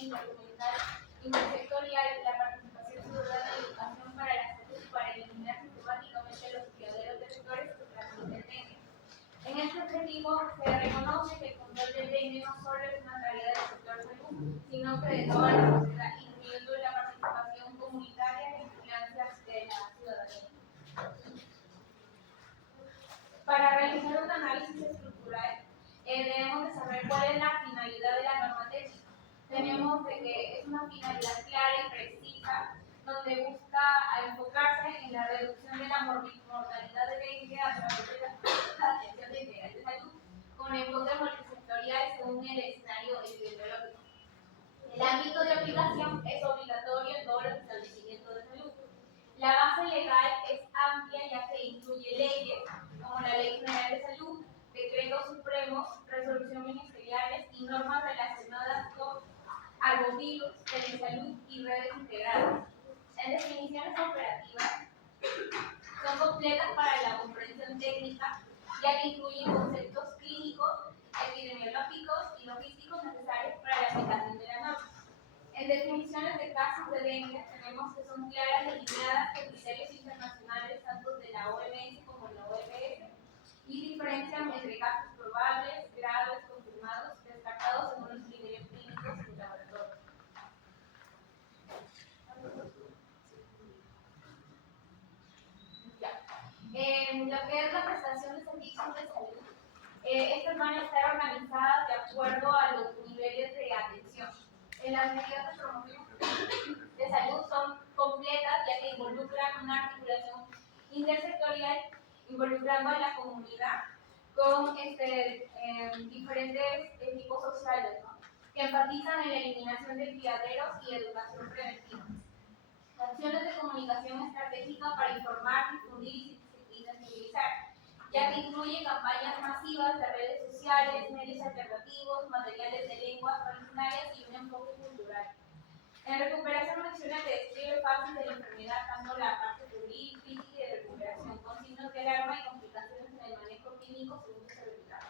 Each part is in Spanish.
intercomunitaria, intersectorial, la participación ciudadana en educación para la salud para eliminar sistemáticamente los criaderos de vectores que transmiten dengue. En este objetivo se reconoce que el control del dengue no solo es una tarea del sector salud, sino que de toda la sociedad, incluyendo la participación comunitaria y vigilancia de la ciudadanía. Para realizar un análisis estructural, debemos de saber cuál es la finalidad de la norma técnica. Tenemos de que es una finalidad clara y precisa, donde busca enfocarse en la reducción de la mortalidad de dengue a través de la atención integral de salud, con enfoque multisectorial según el escenario epidemiológico. El ámbito de aplicación es obligatorio en todos los establecimientos de salud. La base legal es amplia ya que incluye leyes como la Ley General de Salud, decretos supremos, resoluciones ministeriales y normas relacionadas con arbovirus, telesalud y redes integradas. En definiciones operativas son completas para la comprensión técnica, ya que incluyen conceptos clínicos, epidemiológicos y logísticos necesarios para la aplicación de la norma. En definiciones de casos de dengue tenemos que son claras, delineadas con criterios internacionales tanto de la OMS como de la OMS y diferencian entre casos probables, graves, confirmados, descartados según los criterios clínicos y laboratorios. Lo que es la prestación de servicios de salud, estas van a estar organizadas de acuerdo a los niveles de atención. Las medidas de promoción de salud son completas ya que involucran una articulación intersectorial involucrando a la comunidad con diferentes equipos sociales, ¿no?, que enfatizan en la eliminación de criaderos y educación preventiva. Acciones de comunicación estratégica para informar, difundir y sensibilizar, ya que incluye campañas masivas de redes sociales, medios alternativos, materiales de lenguas originarias y un enfoque cultural. En recuperación menciona que describe fases de la enfermedad, tanto la parte febril, crítica y de recuperación, con signos de alarma y complicaciones en el manejo clínico según su severidad.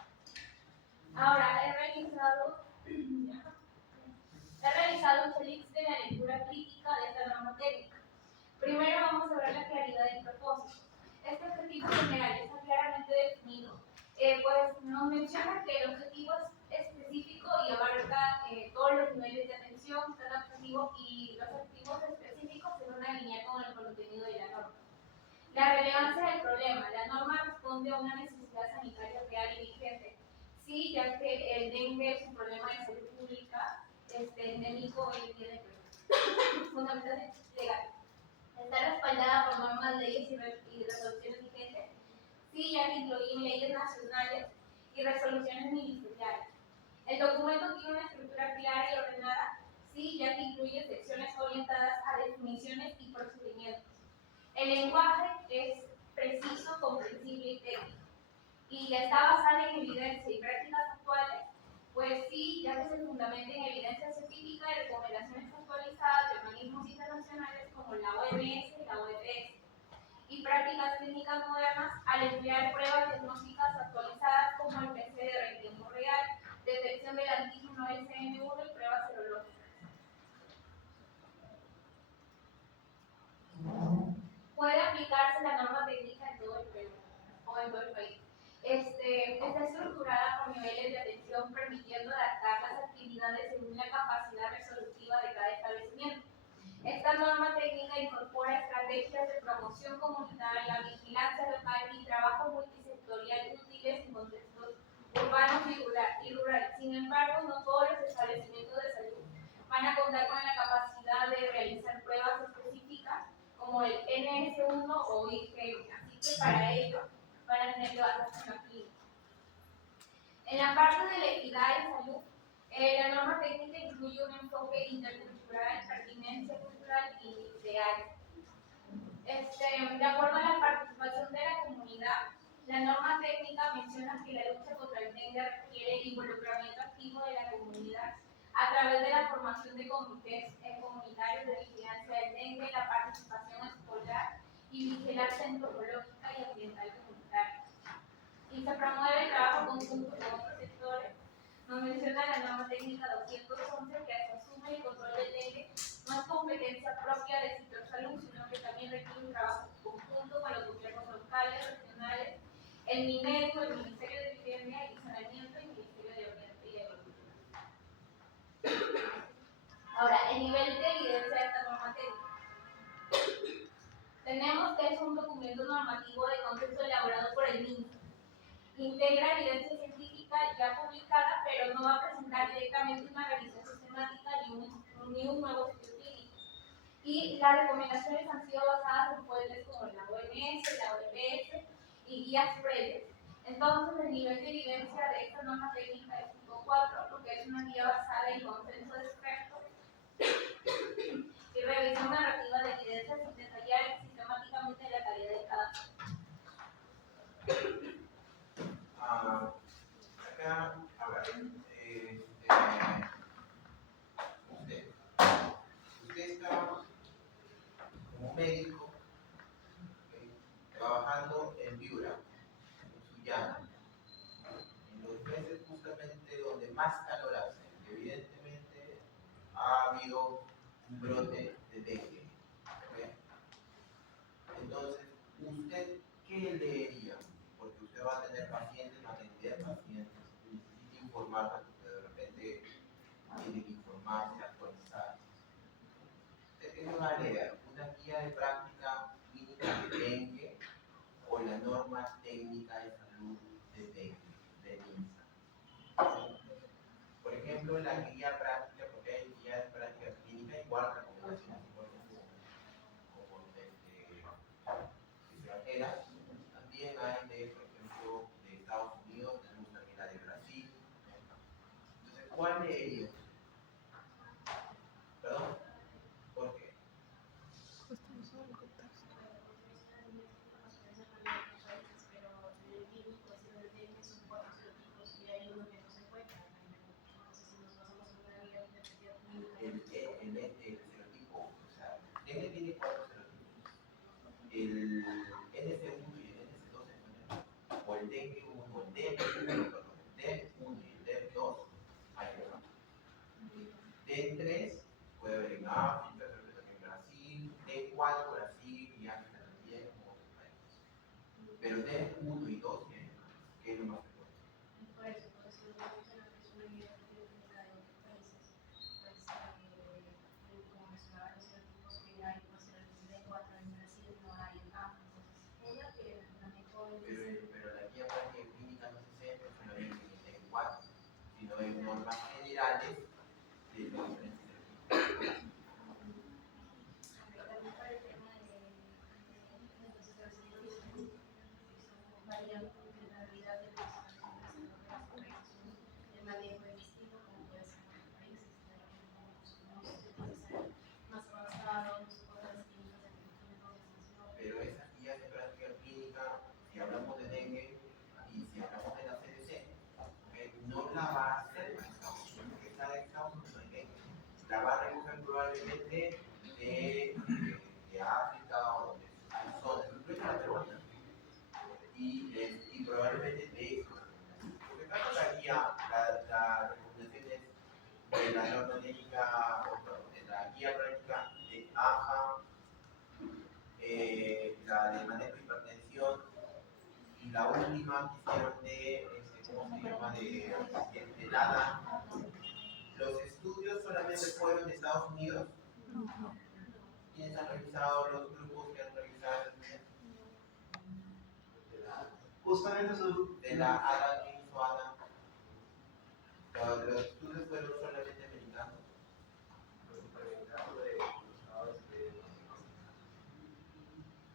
Ahora, he realizado un checklist de la lectura crítica de esta norma técnica. Primero vamos a ver la claridad del propósito. Este objetivo general está claramente definido, pues nos menciona que el objetivo es específico y abarca todos los niveles de atención, cada objetivo y los objetivos específicos se van a alinear con el contenido de la norma. La relevancia del problema. La norma responde a una necesidad sanitaria real y vigente. Sí, ya que el dengue es un problema de salud pública endémico y tiene fundamentación legal. Está respaldada por normas, leyes y resoluciones vigentes. Sí, ya que incluyen leyes nacionales y resoluciones ministeriales. El documento tiene una estructura clara y ordenada. Sí, ya que incluye secciones orientadas a definiciones y procedimientos. El lenguaje es preciso, comprensible y técnico. Y está basada en evidencia y prácticas actuales. Pues sí, ya que se fundamenta en evidencia científica y recomendaciones actualizadas de organismos internacionales como la OMS y la OEPS, y prácticas clínicas modernas al emplear pruebas diagnósticas actualizadas como el PCR en tiempo real, detección del antígeno SM1 y pruebas serológicas. Puede aplicarse la norma técnica en todo el Perú o en todo el país. Está estructurada por niveles de atención, permitiendo adaptar las actividades según la capacidad resolutiva de cada establecimiento. Esta norma técnica incorpora estrategias de promoción comunitaria, vigilancia local y trabajo multisectorial útiles en contextos urbanos y rurales. Sin embargo, no todos los establecimientos de salud van a contar con la capacidad de realizar pruebas específicas como el NS1 o IgM, así que para ello van a tener que basarse en la clínica. En la parte de la equidad en salud, la norma técnica incluye un enfoque intercultural, pertinencia cultural y de área. De acuerdo a la participación de la comunidad, la norma técnica menciona que la lucha contra el dengue requiere involucramiento activo de la comunidad a través de la formación de comités comunitarios de vigilancia del dengue, la participación escolar y vigilancia antropológica y ambiental comunitaria. Y se promueve el trabajo conjunto con otros sectores. Nos menciona la norma técnica 211 que se asume y el control del dengue no es competencia propia de Citrosalud, sino que también requiere un trabajo conjunto con los gobiernos locales, regionales, el MINEDU, el Ministerio de Vivienda y Saneamiento y el Ministerio de Ambiente y Agricultura. Ahora, el nivel de evidencia de esta norma técnica. Tenemos que es un documento normativo de consenso elaborado por el MINSA. Integra evidencia científica ya publicada, pero no va a presentar directamente una revisión sistemática ni un nuevo estudio clínico. Y las recomendaciones han sido basadas en fuentes como la OMS, la OMS y guías previas. Entonces, el nivel de evidencia de esta norma técnica es 5.4, porque es una guía basada en consenso de expertos y revisión narrativa de evidencia sin detallar sistemáticamente la calidad de cada acá, ahora, usted está como médico, trabajando en Piura, en Sullana, en los meses justamente donde más calor hace. Evidentemente ha habido un brote de dengue. ¿Okay? Entonces, ¿usted qué leería? Porque usted va a tener pacientes, va a atender pacientes, necesita informar, porque de repente tiene que informarse, actualizar. ¿Usted qué va a leer? ¿Una guía de práctica clínica de dengue o la norma técnica de salud de dengue, de MINSA? Por ejemplo, la guía práctica, porque hay guía de práctica clínica igual recomendaciones como extranjeras. También hay de, por ejemplo, de Estados Unidos, tenemos también la de Brasil. Entonces, ¿cuál leería? ¿Perdón? ¿Por qué? El serotipo, o sea, dengue tiene 4 serotipos. El NF1 y el NF2 o el dengue 1, el DEM1, perdón, el DEM1 y el DEM2, hay uno. D3 puede haber en África, creo que también en Brasil, D4 Brasil y África también, como otros países. Pero D1 y 2 tienen más, que es lo más frecuente. Por eso no menciona que es una guía técnica de otros países, pues como mencionaba los serotipos que hay, pues el D4 en Brasil no hay en África. Ella que también pero la guía práctica clínica no se centra solamente en el D4, sino en normas generales de los diferentes serotipos. Pero esas guías de práctica clínica, si hablamos de dengue y si hablamos de la CDC, no la va a hacer la Estados Unidos, porque está de Estados Unidos en dengue. La va a recoger probablemente de África o donde hay zonas, incluso la peruana, y probablemente de eso. Porque tanto la guía, las recomendaciones de la norma técnica, o de la guía práctica de AHA, la de manejo de hipertensión y la última que hicieron de, ¿cómo se llama?, de nada. Los estudios solamente fueron de Estados Unidos. ¿Quiénes han revisado los grupos que han revisado el estudio? Justamente de la ADA que hizo ADA. Los estudios fueron solamente americanos.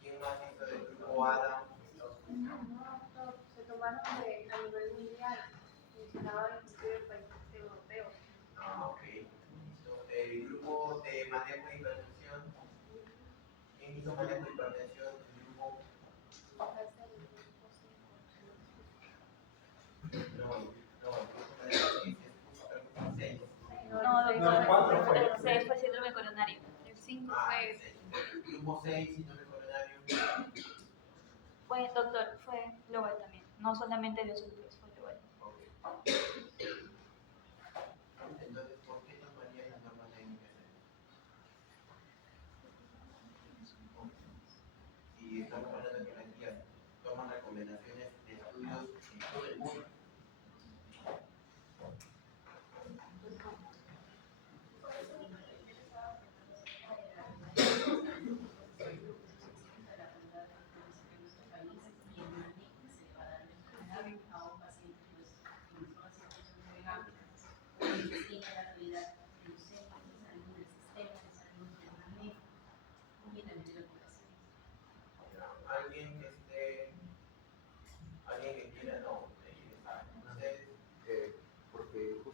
¿Quién más hizo del grupo ADA? Se tomaron a nivel mundial. Mencionaba inclusive países europeos. Ok. El grupo de manejo de hipertensión. ¿Quién hizo manejo de hipertensión? El grupo. El 6 fue síndrome coronario. El 5 fue. El grupo 6, síndrome coronario. Pues, doctor, fue global también. No solamente de los últimos, fue global. Entonces, ¿por qué tomaría la norma técnica?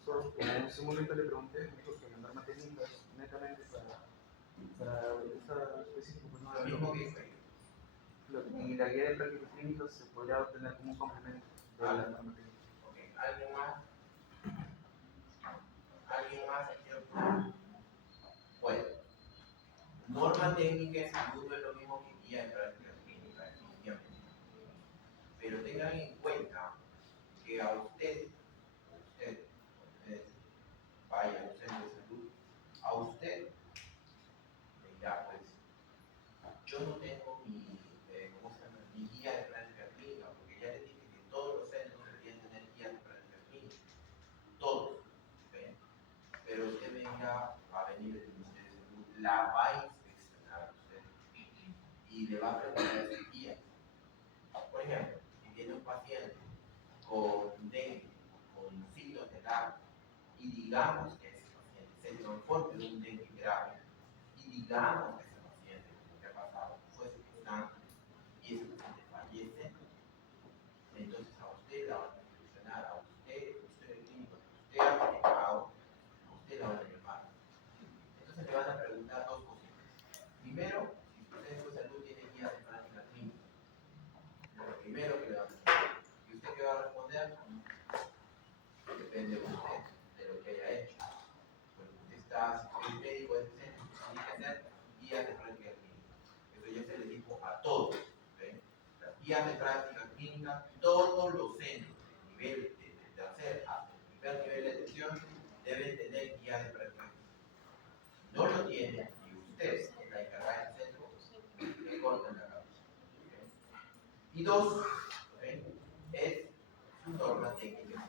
profesor, como en ese momento le pregunté, me dijo que la norma técnica es netamente para esa específica, pues no Lo mismo que estoy. y la guía de prácticas clínicas se podría obtener como un complemento de la norma técnica. Ok, ¿alguien más? ¿Alguien más quiere opinar? Bueno, norma técnica de salud no es lo mismo que guía de prácticas clínicas, definitivamente. Pero tengan en cuenta que a usted vaya a un centro de salud, a usted le dirá, pues, yo no tengo ¿cómo se llama? Mi guía de práctica clínica, porque ya les dije que todos los centros deberían tener guías de práctica clínica, todos, ¿okay? Pero usted venga, va a venir el Ministerio de Salud, la va a inspeccionar a usted y le va a preguntar su guía. Por ejemplo, si viene un paciente con dengue, con signos de alarma, y digamos que ese paciente se transforme en un dengue grave, y digamos que ese paciente, como que ha pasado, fue circunstancia, y ese paciente fallece, entonces a usted la van a inspeccionar, a usted el clínico, usted ha manejado, a usted la van a llamar. Entonces le van a preguntar dos cositas. Primero, si su centro de salud tiene guía de práctica clínica. Lo primero que le van a preguntar. ¿Y usted qué va a responder? Depende de usted, de lo que haya hecho. Porque usted está, si usted es médico del centro, tiene que hacer guías de práctica clínica. Eso ya se le dijo a todos. ¿Okay? Las guías de práctica clínica, todos los centros, de nivel de tercer hasta el primer nivel de atención, deben tener guías de práctica clínica. Si no lo tiene, y usted es la encargada del centro, le cortan la cabeza. ¿Okay? Y dos, ¿okay? Es su norma técnica.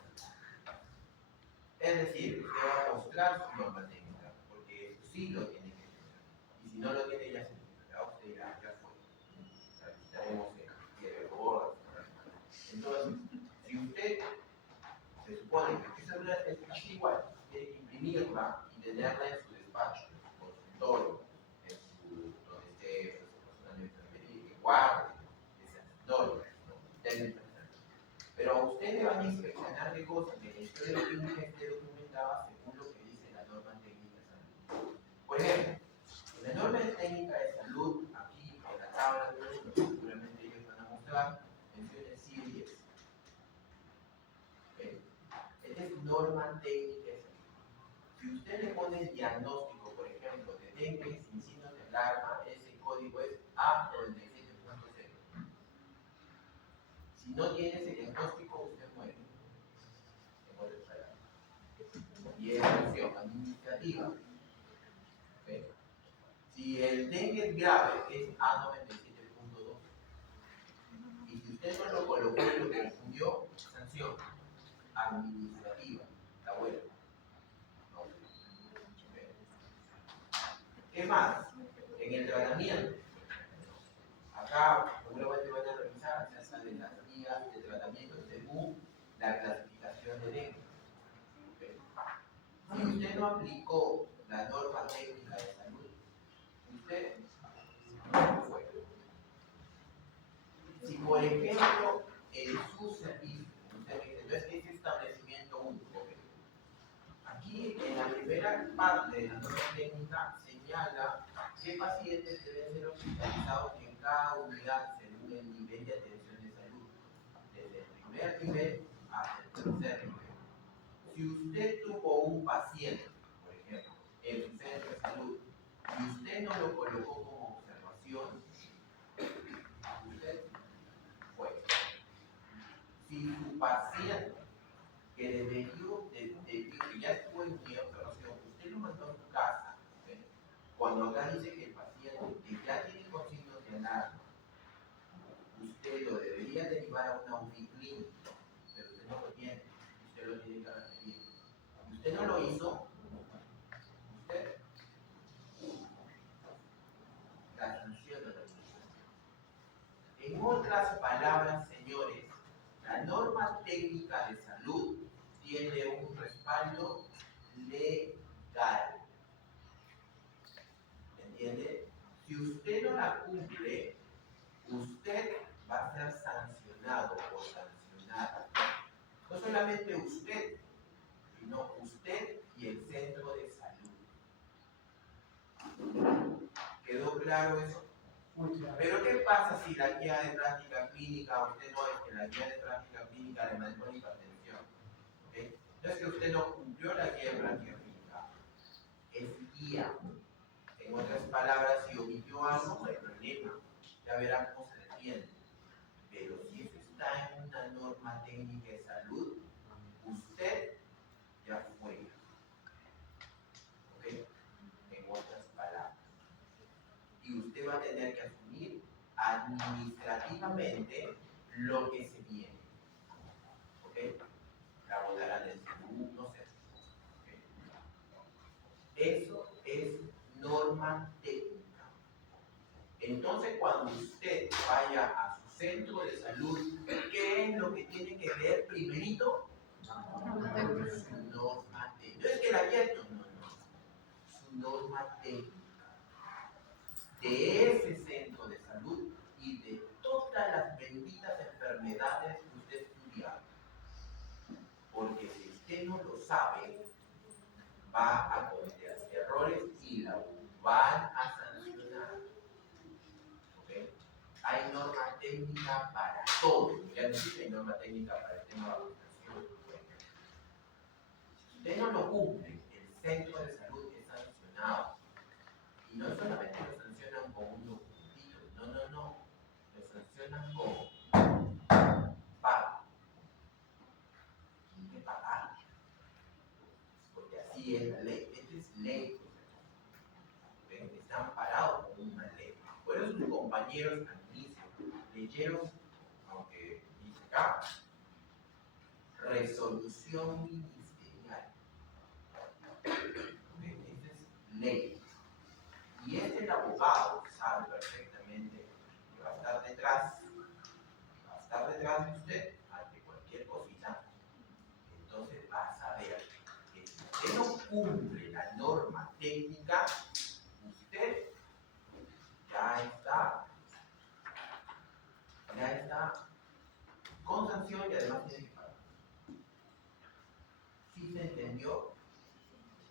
Es decir, usted va a mostrar su norma técnica, porque eso sí lo tiene que tener. Y si no lo tiene, ya se lo usted ya fue. Necesitaremos que borrar. Entonces, si usted se supone que esa regla es igual, tiene que imprimirla y tenerla en su despacho, en su consultorio, donde esté su personal de enfermería, que guarde ese escritorio, ¿no? Pero a usted le van a inspeccionar de cosas que en la historia clínica esté documentada según lo que dice la norma técnica de salud. Por ejemplo, en la norma técnica de salud, aquí en la tabla de números, seguramente ellos van a mostrar menciones sí y 10. ¿Okay? Esta es norma técnica de salud. Si usted le pone el diagnóstico, por ejemplo, de dengue sin signos de alarma, ese código es A97.0. Si no tiene ese diagnóstico, usted muere. Y es acción administrativa. ¿Okay? Si el dengue es grave, es A97.2. Y si usted no lo colocó y lo confundió, sanción administrativa. La vuelta. ¿No? ¿Okay? ¿Qué más? En el tratamiento. Acá seguramente van a revisar acerca de las guías de tratamiento según la clasificación de dengue. ¿Okay? Si usted no aplicó la norma técnica de salud, usted no fue. Si por ejemplo en su servicio, usted me dice, no es que ese establecimiento único, aquí en la primera parte de la norma técnica señala qué pacientes deben ser hospitalizados en cada unidad según el nivel de atención de salud, desde el primer nivel hasta el tercer nivel. Si usted tuvo un paciente, por ejemplo, en su centro de salud, y usted no lo colocó como observación, usted fue. Si su paciente que debió, que ya estuvo en mi observación, usted lo mandó a su casa, ¿sí? Cuando acá dice que el paciente que ya tiene con signos de alarma, usted lo debería derivar a una UCI clínica, pero usted no lo tiene, usted lo tiene que referir. Y usted no lo hizo, usted la sanción de la administración. En otras palabras, señores, la norma técnica de salud tiene un respaldo legal. ¿Me entiende? Si usted no la cumple, usted va a ser sancionado o sancionada. No solamente usted, sino usted y el centro de salud. ¿Quedó claro eso? Pero ¿qué pasa si la guía de práctica clínica, usted no es que la guía de práctica clínica le manejó la hipertensión? ¿Okay? No es que usted no cumplió la guía de práctica clínica, es guía. En otras palabras, si omitió algo, no hay problema, ya verá cómo se defiende. Pero si eso está en una norma técnica de salud, usted ya fue. ¿Ok? En otras palabras. Y usted va a tener que asumir administrativamente lo que se viene. ¿Ok? La botarga del seguro, no sé. ¿Okay? Eso es norma técnica. Entonces, cuando usted vaya a su centro de salud, ¿qué es lo que tiene que ver primerito? Su norma técnica. No es que la guía, no. Su norma técnica de ese centro de salud y de todas las benditas enfermedades que usted estudia. Porque si usted no lo sabe, va a cometer errores y la van a sancionar. ¿Okay? Hay norma técnica para todo. Ya no hay norma técnica para el tema de vacunación. Si usted no lo cumple, el centro de salud es sancionado. Y no solamente lo sancionan con un documentito, no. Lo sancionan con pago. Tiene que pagar. Porque así es la ley. Esta es ley. ¿Okay? Están parados con una ley. Por eso sus compañeros al inicio leyeron, aunque dice acá, resolución ministerial. ¿Okay? Esta es ley. Y el abogado sabe perfectamente que va a estar detrás de usted ante cualquier cosita. Entonces va a saber que si usted no cumple la norma técnica, usted ya está con sanción y además tiene que pagar. ¿Sí se entendió?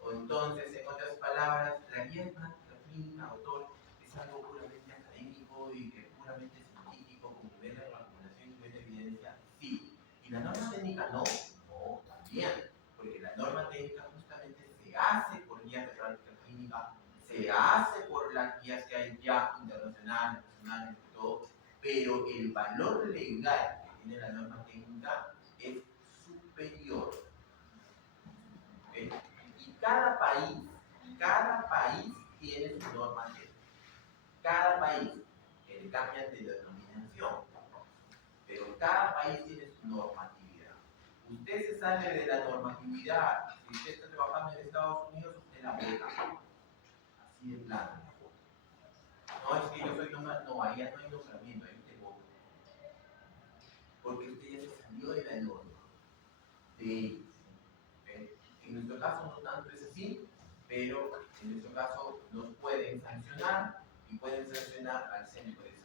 O entonces, en otras palabras, la guía de práctica clínica, autor, es algo puramente académico y que puramente científico, con nivel de recomendación y nivel de evidencia, sí. ¿Y la norma técnica no? No, también. Porque la norma técnica justamente se hace por guías de práctica clínica, se hace por las guías que hay ya internacionales, nacionales y todo, pero el valor legal que tiene la norma técnica es superior. ¿Okay? Y cada país tiene su norma técnica. Cada país, que le cambian de denominación, pero cada país tiene su normatividad. Usted se sale de la normatividad. Si usted está trabajando en Estados Unidos, usted la vota. Así de plano. No es que yo soy nombrado, no, allá no hay nombramiento, ahí usted vota. Porque usted ya se salió de la norma de ellos. ¿Okay? En nuestro caso no tanto es así, pero en nuestro caso nos pueden sancionar y pueden sancionar al centro de salud.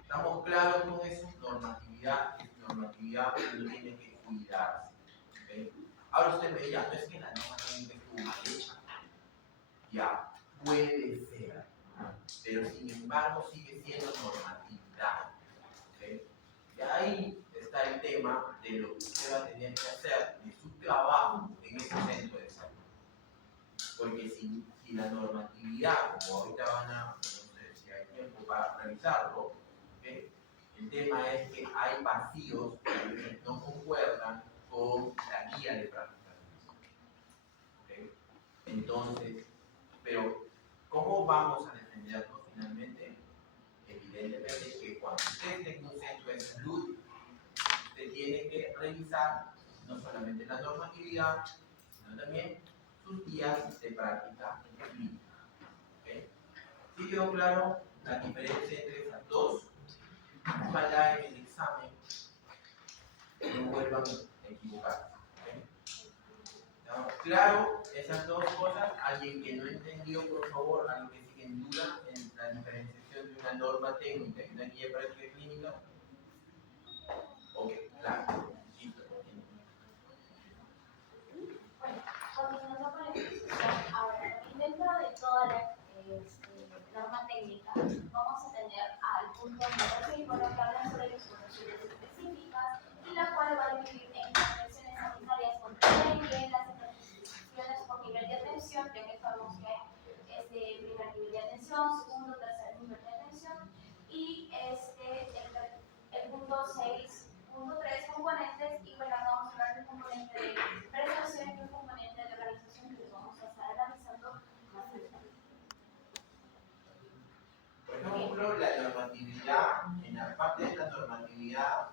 ¿Estamos claros con eso? Normatividad es normatividad, uno tiene que cuidarse. ¿Okay? Ahora usted me dirá, no es que la norma técnica estuvo mal hecha. Ya, puede ser, pero sin embargo sigue siendo normatividad. ¿Okay? Y ahí está el tema de lo que usted va a tener que hacer, de su trabajo en ese centro de salud. Porque si la normatividad, como ahorita van a, no sé si hay tiempo para revisarlo, ¿okay? El tema es que hay vacíos que no concuerdan con la guía de práctica. ¿Okay? Entonces, pero ¿cómo vamos a defendernos finalmente? Evidentemente que cuando usted esté en un centro de salud, usted tiene que revisar no solamente la normatividad, sino también sus guías de práctica clínica. ¿Okay? ¿Sí quedó claro la diferencia entre esas dos? Ojalá en el examen no vuelvan a equivocarse. ¿Okay? ¿Estamos claro esas dos cosas? ¿Alguien que no entendió, por favor, alguien que sigue en duda en la diferenciación de una norma técnica y una guía de práctica clínica? Ok, claro. ejemplo, la normatividad, en la parte de la normatividad,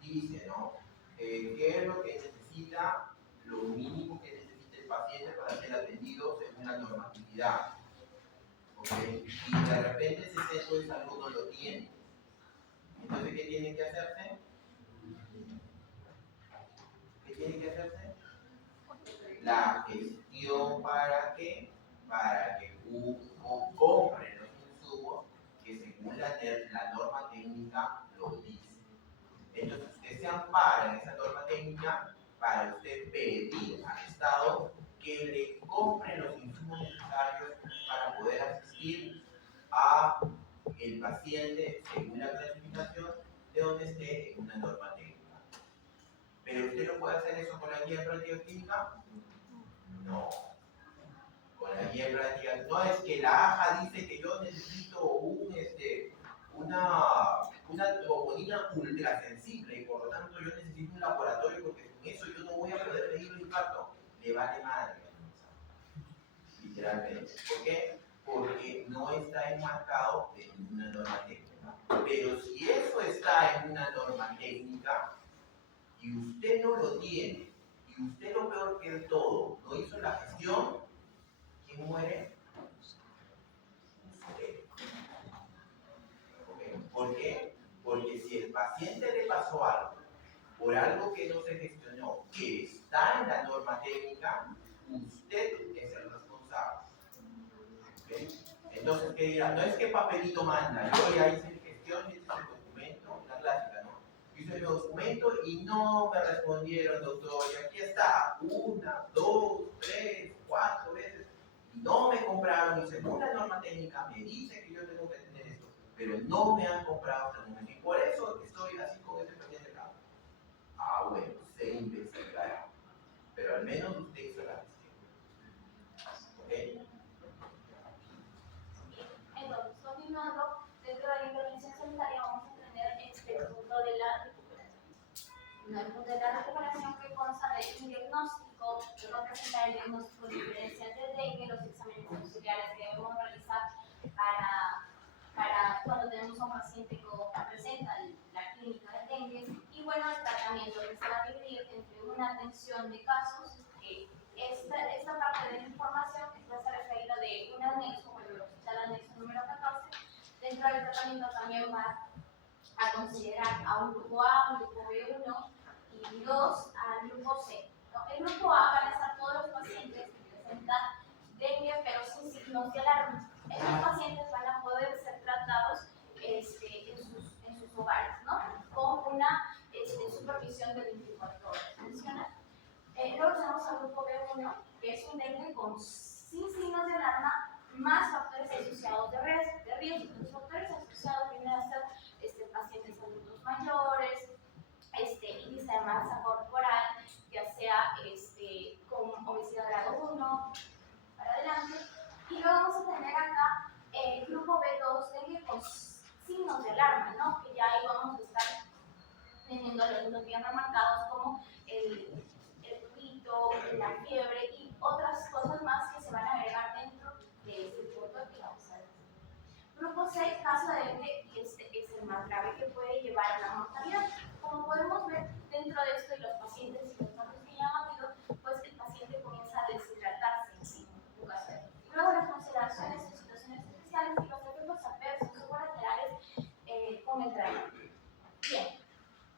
dice, ¿no? ¿Qué es lo que necesita, lo mínimo que necesita el paciente para ser atendido según la normatividad? ¿Okay? Y de repente ese centro de salud no lo tiene. Entonces, ¿qué tiene que hacerse? ¿Qué tiene que hacerse? La gestión para que compre los insumos que según la norma técnica lo dice. Entonces usted se ampara en esa norma técnica para usted pedir al Estado que le compre los insumos necesarios para poder asistir a el paciente según la clasificación de donde esté en una norma técnica. ¿Pero usted no puede hacer eso con la guía de práctica clínica? No. Con la guía de práctica, no es que la AJA dice que yo necesito una troponina ultrasensible y por lo tanto yo necesito un laboratorio porque con eso yo no voy a poder medir el impacto. Le vale madre. Literalmente. ¿Por qué? Porque no está enmarcado en una norma técnica. Pero si eso está en una norma técnica y usted no lo tiene, y usted lo peor que todo, no hizo la gestión, ¿quién muere? Usted. ¿Okay? ¿Por qué? Porque si el paciente le pasó algo, por algo que no se gestionó, que está en la norma técnica, usted es el responsable. ¿Okay? Entonces, ¿qué dirá? No es que papelito manda, yo ya hice mi gestión, hice el documento, la clásica, ¿no? Hice el documento y no me respondieron, doctor, y aquí está, 1, 2, 3, 4 veces, y no me compraron, y según la norma técnica me dice que yo tengo que tener esto, pero no me han comprado hasta el momento, y por eso estoy así con ese paciente acá. Ah, bueno, se investigará, pero al menos usted hizo la gestión. ¿Ok? Entonces, continuando, dentro de la intervención sanitaria vamos a tener el punto de la recuperación. El punto de la recuperación que consta de un diagnóstico, que va a presentar el diagnóstico diferencial de dengue, los exámenes auxiliares que debemos realizar para cuando tenemos a un paciente que presenta la clínica de dengue, y bueno, el tratamiento que se va a dividir entre una atención de casos, esta parte de la información va a estar extraída de un anexo, bueno, el hospital anexo número 14. Dentro del tratamiento también va a considerar a un grupo A, un grupo B1 y 2 al grupo C. ¿No? El grupo A van a estar todos los pacientes que presentan dengue pero sin signos de alarma. Estos pacientes van a poder ser tratados en sus hogares, ¿no? Con una supervisión de 24 horas. Luego tenemos al grupo B1, que es un dengue sin signos de alarma, más factores asociados de riesgo. Los factores asociados vienen a ser pacientes adultos mayores, índice de masa corporal, ya sea con obesidad grado 1, para adelante. Y luego vamos a tener acá el grupo B2, dengue con signos de alarma, ¿no? Que ya ahí vamos a estar teniendo algunos bien remarcados como el ruido, la fiebre y otras cosas más que se van a agregar dentro de este punto que vamos a ver. Grupo C, caso de dengue, es el más grave que puede llevar a la mortalidad. Como podemos ver dentro de esto y los pacientes y los casos que ya han habido, pues el paciente comienza a deshidratarse en un caso de dengue. Luego las consideraciones en situaciones especiales y los efectos adversos o colaterales con el tratamiento. Bien,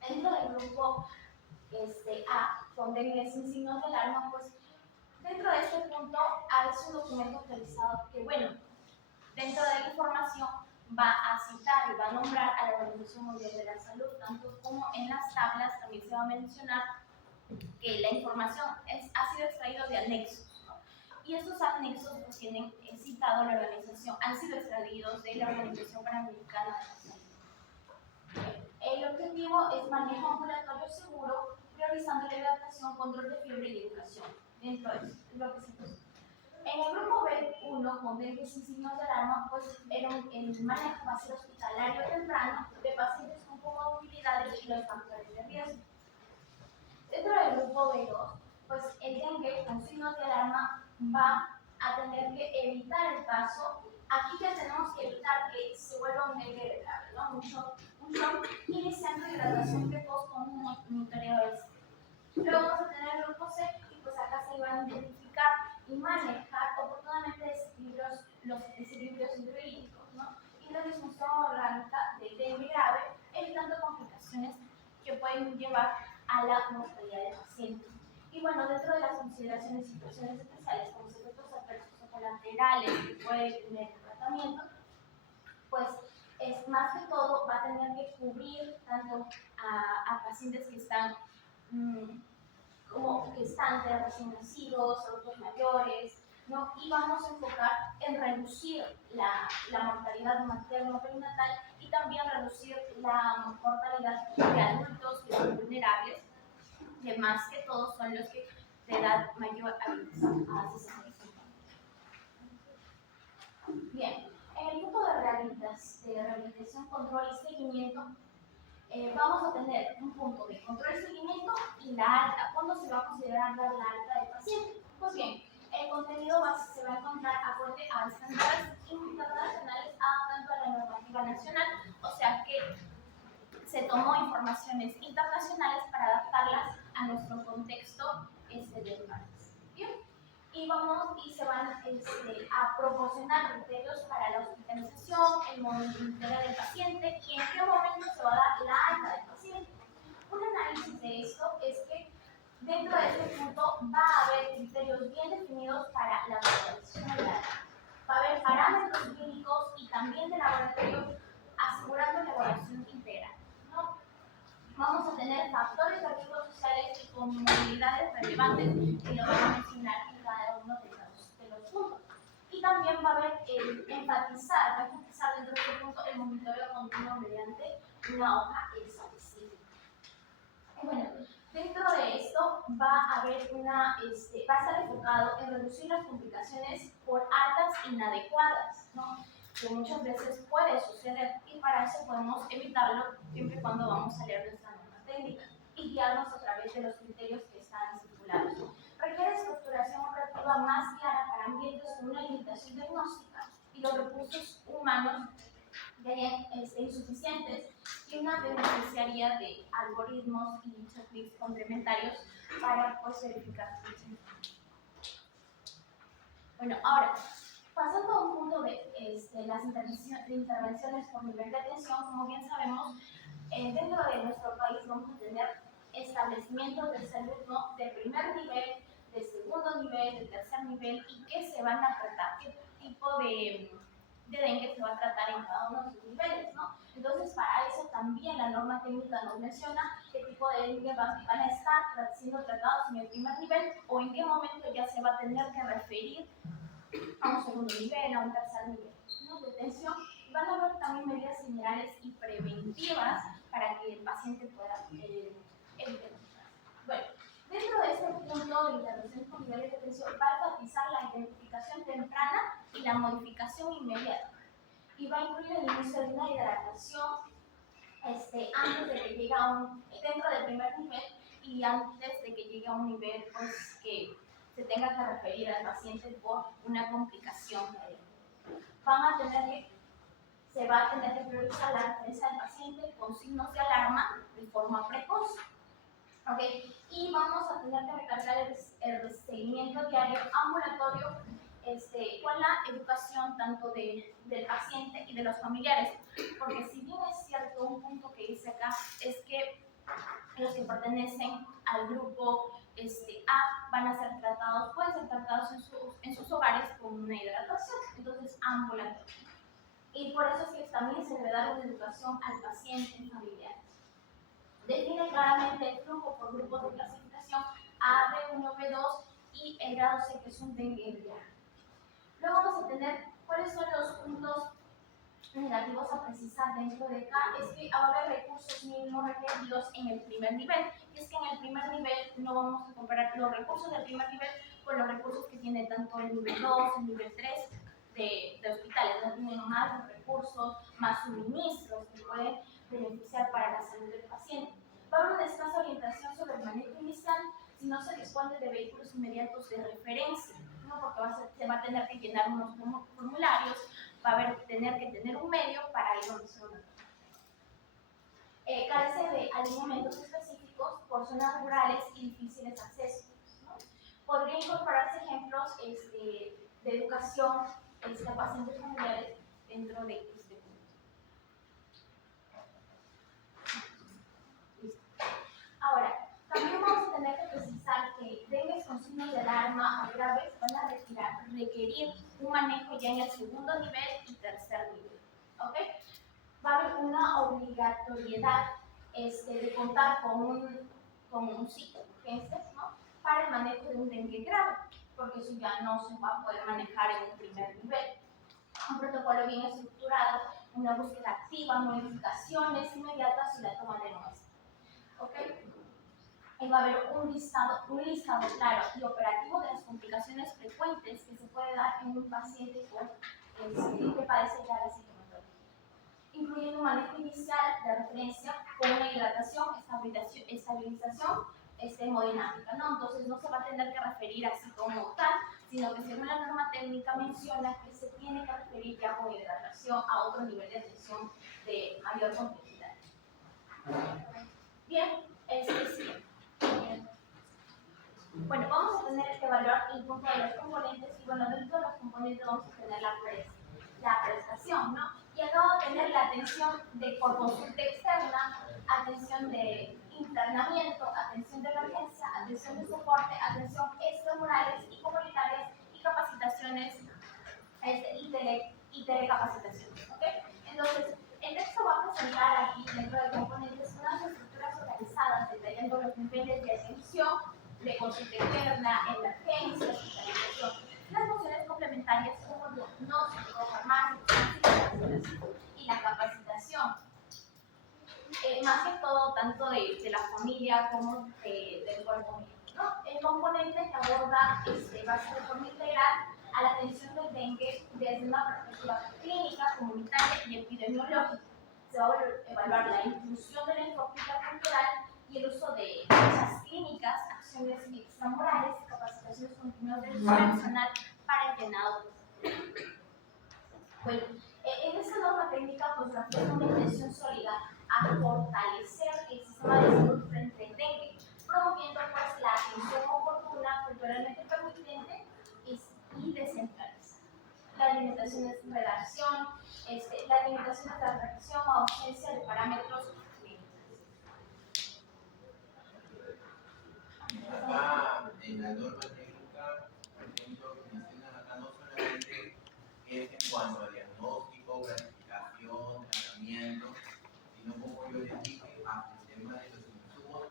dentro del grupo A, con dengue sin signos de alarma, pues dentro de este punto es un documento actualizado que, bueno, dentro de la información va a citar y va a nombrar a la Organización Mundial de la Salud, tanto como en las tablas también se va a mencionar que la información ha sido extraída de anexos, ¿no? Y estos anexos pues tienen citado a la organización, han sido extraídos de la Organización Panamericana de la Salud. El objetivo es manejo ambulatorio seguro, priorizando la hidratación, control de fiebre y educación. Dentro de lo que se puso. En el grupo B1, con dengue sin signos de alarma, pues era el manejo va a ser hospitalario temprano de pacientes con comorbilidades y los factores de riesgo. Dentro del grupo B2, pues el dengue con signos de alarma va a tener que evitar el paso. Aquí ya tenemos que evitar que se vuelva dengue grave, ¿no? Un shock iniciando y graduación precoz con un monitoreo del ciclo. Luego vamos a tener el grupo C y pues acá se van a identificar y manejar oportunamente los desequilibrios hidrolíticos, ¿no? Y la disfunción orgánica de dengue grave, evitando complicaciones que pueden llevar a la mortalidad del paciente. Y bueno, dentro de las consideraciones y situaciones especiales, como los efectos adversos o colaterales que puede tener el tratamiento, pues es más que todo va a tener que cubrir tanto a pacientes que están como gestantes, recién nacidos, adultos mayores, ¿no? Y vamos a enfocar en reducir la mortalidad materno-perinatal y también reducir la mortalidad de adultos que son vulnerables, que más que todo son los que de edad mayor a 65 años. Bien, en el punto de rehabilitación, control y seguimiento, vamos a tener un punto de control y seguimiento y la alta. ¿Cuándo se va a considerar dar la alta del paciente? Pues bien, el contenido se va a encontrar acorde a estándares internacionales adaptando a la normativa nacional, o sea que se tomó informaciones internacionales para adaptarlas a nuestro contexto del país. ¿Bien? Y se van a proporcionar criterios para la hospitalización, el monitoreo del paciente y en qué momento se va a dar la alta del paciente. Un análisis de esto es que dentro de este punto va a haber criterios bien definidos para la hospitalización y la alta. Va a haber parámetros clínicos y también de laboratorio asegurando la evaluación integral, ¿no? Vamos a tener factores de riesgo sociales y comorbilidades relevantes que lo van a mencionar en cada uno de los puntos. Y también va a haber enfatizar dentro de este punto el monitoreo continuo mediante una hoja específica. Bueno, dentro de esto va a haber va a estar enfocado en reducir las complicaciones por altas inadecuadas, ¿no? Que muchas veces puede suceder y para eso podemos evitarlo siempre y cuando vamos a leer nuestra norma técnica y guiarnos a través de los criterios que están estipulados. Requiere estructuración operativa más clara para ambientes con una limitación diagnóstica y los recursos humanos insuficientes y una beneficiaria de algoritmos y checklists complementarios para verificar. Bueno, ahora, pasando a un punto de las intervenciones por nivel de atención, como bien sabemos, dentro de nuestro país vamos a tener establecimientos de salud, ¿no? De primer nivel, de segundo nivel, de tercer nivel y qué se van a tratar, qué tipo de dengue se va a tratar en cada uno de sus niveles, ¿no? Entonces, para eso también la norma técnica nos menciona qué tipo de dengue van a estar siendo tratados en el primer nivel o en qué momento ya se va a tener que referir a un segundo nivel, a un tercer nivel, ¿no? De atención. Y van a haber también medidas generales y preventivas para que el paciente pueda evitar. Bueno, dentro de este punto de intervención con niveles de atención va a enfatizar la identificación temprana y la modificación inmediata. Y va a incluir el inicio de una hidratación antes de que llegue dentro del primer nivel y antes de que llegue a un nivel que se tenga que referir al paciente por una complicación. Se va a tener que priorizar la referencia del paciente con signos de alarma de forma precoz. ¿Okay? Y vamos a tener que recalcar el seguimiento diario ambulatorio con la educación tanto del paciente y de los familiares. Porque si bien es cierto, un punto que dice acá es que los que pertenecen al grupo A van a ser tratados, pueden ser tratados en sus hogares con una hidratación, entonces ambulatorio. Y por eso es que también se debe dar una educación al paciente y familiares. Define claramente el flujo por grupos de clasificación A, B1, B2 y el grado C, que es un dengue grave. Luego vamos a tener cuáles son los puntos negativos a precisar dentro de acá. Es que va a haber recursos mínimos requeridos en el primer nivel. Y es que en el primer nivel no vamos a comparar los recursos del primer nivel con los recursos que tiene tanto el nivel 2, el nivel 3 de hospitales. No tienen más recursos, más suministros que pueden beneficiar para la salud del paciente. Va a haber una escasa orientación sobre el manejo inicial si no se dispone de vehículos inmediatos de referencia, ¿no? Porque se va a tener que llenar unos formularios, va a tener que tener un medio para ir donde se va. Carece de alineamientos específicos por zonas rurales y difíciles de acceso, ¿no? Podría incorporarse ejemplos de educación a pacientes familiares dentro de este punto. Listo. Ahora, también vamos a tener que precisar que dengues con signos de alarma o graves van a requerir un manejo ya en el segundo nivel y tercer nivel. ¿Ok? Va a haber una obligatoriedad de contar con un sitio urgencias, ¿no? Para el manejo de un dengue grave, porque eso ya no se va a poder manejar en un primer nivel. Un protocolo bien estructurado, una búsqueda activa, modificaciones inmediatas y la toma de muestras. ¿Ok? Y va a haber un listado claro y operativo de las complicaciones frecuentes que se puede dar en un paciente que padece ya de sintomatología, incluyendo un manejo inicial de referencia con una hidratación, estabilización hemodinámica, ¿no? Entonces no se va a tener que referir así como tal, sino que según la norma técnica menciona que se tiene que referir ya con hidratación a otro nivel de atención de mayor complejidad. Bien, sí. Bueno, vamos a tener que evaluar el punto de los componentes y bueno, dentro de los componentes vamos a tener la prestación, ¿no? Y acá vamos a tener la atención por consulta externa, atención de internamiento, atención de emergencia, atención de soporte, atención extramurales y comunitarias y capacitaciones y telecapacitaciones, ¿ok? Entonces, el texto va a presentar aquí dentro de componentes unas estructuras organizadas detallando los niveles de atención, de consulta interna, emergencia, hospitalización. Las funciones complementarias como el diagnóstico, farmacia y la capacitación. Más que todo, tanto de la familia como del cuerpo médico, ¿no? El componente que aborda va a ser de forma integral a la atención del dengue desde una perspectiva clínica, comunitaria y epidemiológica. Se va a evaluar la inclusión del enfoque intercultural y el uso de fichas clínicas, acciones extramurales y capacitaciones continuas del personal para el llenado. Bueno, en esta norma técnica pues refiere una intención sólida a fortalecer el sistema de salud frente al dengue, promoviendo pues la atención oportuna, culturalmente permitente y descentralizada. La limitación de redacción, la limitación de la redacción o ausencia de parámetros clínicos. Acá en la norma técnica, por ejemplo, mencionan acá no solamente es en cuanto a diagnóstico, clasificación, tratamiento, sino como yo les dije, hasta el tema de los insumos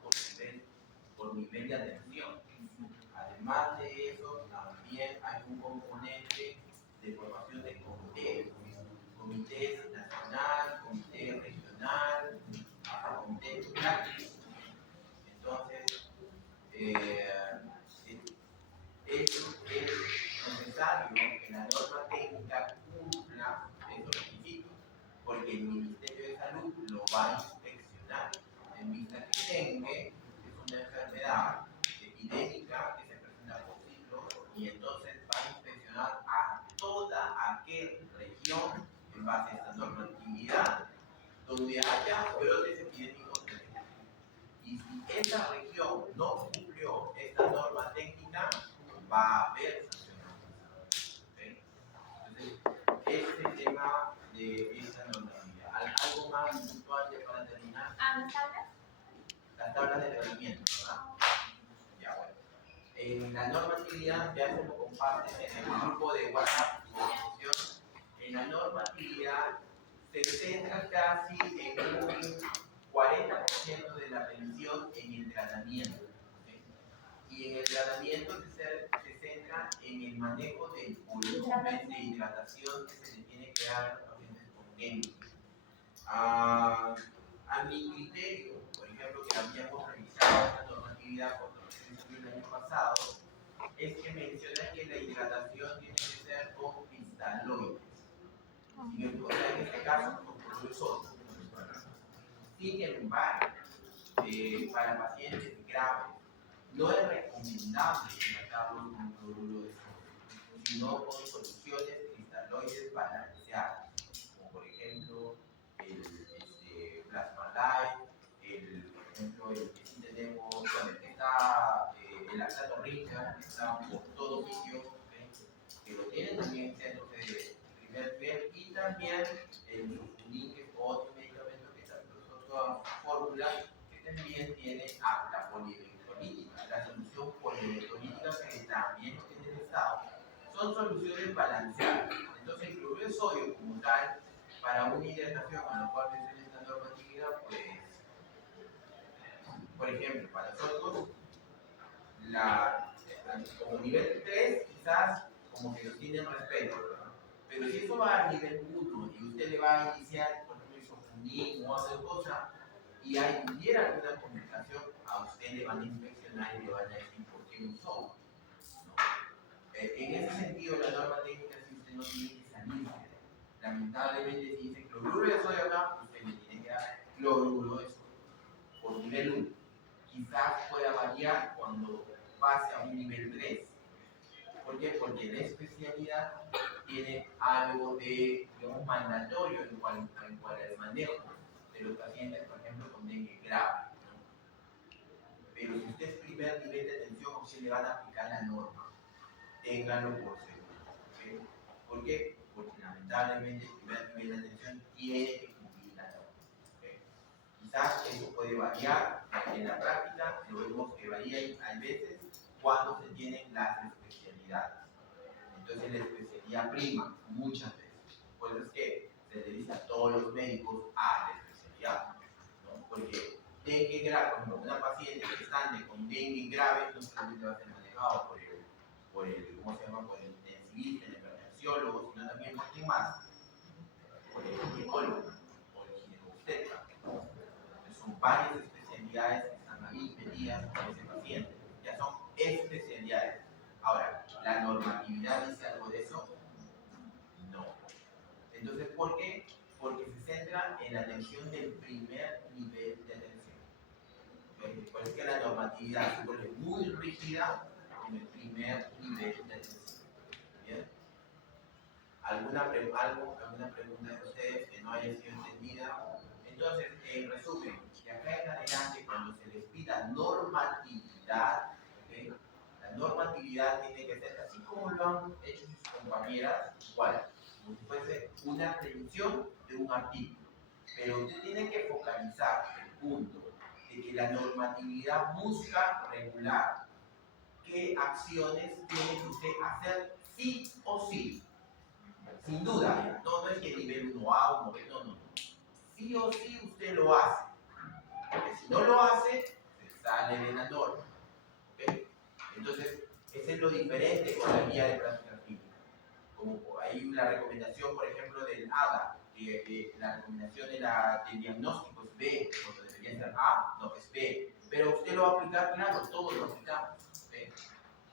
por nivel de atención. Además de eso, también hay un componente de formación de comités nacional, comité regional, hasta comité local. Entonces, es necesario que la norma técnica cumpla esos requisitos, porque el Ministerio de Salud lo va a inspeccionar en vista que dengue es una enfermedad epidémica que se presenta por ciclos y entonces va a inspeccionar a toda aquella región en base a esta normatividad donde haya brotes epidémicos de dengue. Y si esa región no cumplió esta norma técnica, va a haber sanciones. ¿Okay? Entonces, este es el tema de esta normatividad. ¿Algo más puntual para terminar? Las tablas de tratamiento, ¿verdad? Ya, bueno. En la normatividad, ya se lo comparten en el grupo de WhatsApp de discusión. En la normatividad se centra casi en un 40% de la atención en el tratamiento. ¿Okay? Y en el tratamiento se centra en el manejo del volumen de hidratación que se le tiene que dar a los pacientes con dengue. A mi criterio, por ejemplo, que habíamos revisado esta normatividad cuando se subió el año pasado, es que menciona que la hidratación tiene que ser con cristaloides. O sea, en este caso, con cloruro de sodio. Sin embargo, para pacientes graves, no es recomendable hidratarlos con cloruro de sodio, sino con soluciones cristaloides balanceadas. balanceadas, como por ejemplo el Plasma Light, por ejemplo, el que sí tenemos, bueno, el que está, el lactato rica, que está por todo sitio, ¿okay? Que lo tienen también en centros de primer nivel, y también el Sulfurin, que es otro medicamento que está en otra fórmula, que también tiene la polielectrolítica, la solución polielectrolítica que también tiene el Estado. Son soluciones balanceadas. Entonces, el cloruro de sodio como tal, para una hidratación a la cual menciona esta normatividad, pues, por ejemplo, para nosotros, como nivel 3, quizás como que nos tienen respeto, ¿verdad? Pero si eso va al nivel 1 y usted le va a iniciar, por ejemplo, isofundin o hacer cosas, y hubiera alguna complicación, a usted le van a inspeccionar y le van a decir por qué usó. ¿No? En ese sentido, la norma técnica, si usted no tiene que salirse, lamentablemente, si dice cloruro de sodio acá, usted le tiene que dar cloruro de sodio por nivel 1. Quizás pueda variar cuando pase a un nivel 3. ¿Por qué? Porque la especialidad tiene algo de, digamos, mandatorio en cuanto al manejo de los pacientes, por ejemplo, con dengue grave, ¿no? Pero si usted es primer nivel de atención, a usted le van a aplicar la norma. Ténganlo por seguro. ¿Okay? ¿Por qué? Porque lamentablemente el primer nivel de atención tiene que cumplir la norma. ¿Okay? Quizás eso puede variar en la práctica, lo vemos que varía hay veces cuando se tienen las especialidades. Entonces la especialidad prima muchas veces. Por eso es que se le dice a todos los médicos a la especialidad, ¿no? Porque dengue grave, como una paciente que está con dengue grave, no solamente va a ser manejado por el ¿cómo se llama? Por el intensivista, el emergenciólogo, sino también por quién más, por el ginecólogo o el ginecobstetra. Son varias especialidades que están ahí metidas por ese paciente. Ya son especialidades. Ahora, ¿la normatividad dice algo de eso? No. Entonces, ¿por qué? Porque se centra en la atención del primer nivel de atención. Por eso es que la normatividad se vuelve muy rígida en el primer nivel de atención. ¿Bien? ¿Alguna pregunta de ustedes que no haya sido entendida? Entonces, en resumen, de acá en adelante, cuando se les pida normatividad, ¿okay? La normatividad tiene que ser así como lo han hecho sus compañeras, igual, como si fuese una revisión de un artículo. Pero usted tiene que focalizar el punto de que la normatividad busca regular qué acciones tiene que usted hacer sí o sí. Sin duda, no es que nivel 1A o 1B, no. Sí o sí usted lo hace. Porque si no lo hace, se sale de la norma. ¿Okay? Entonces, ese es lo diferente con la guía de práctica clínica. Como hay la recomendación, por ejemplo, del ADA, que la recomendación del diagnóstico es B, cuando debería ser A, no, es B. Pero usted lo va a aplicar, claro, todos lo aplicamos. ¿Okay?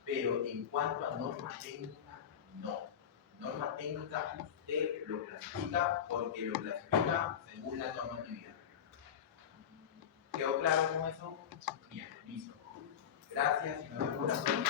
Pero en cuanto a norma técnica, no. Norma técnica, usted lo clasifica porque lo clasifica según la normatividad. ¿Quedó claro con eso? Bien, listo. Gracias y nos vemos la próxima.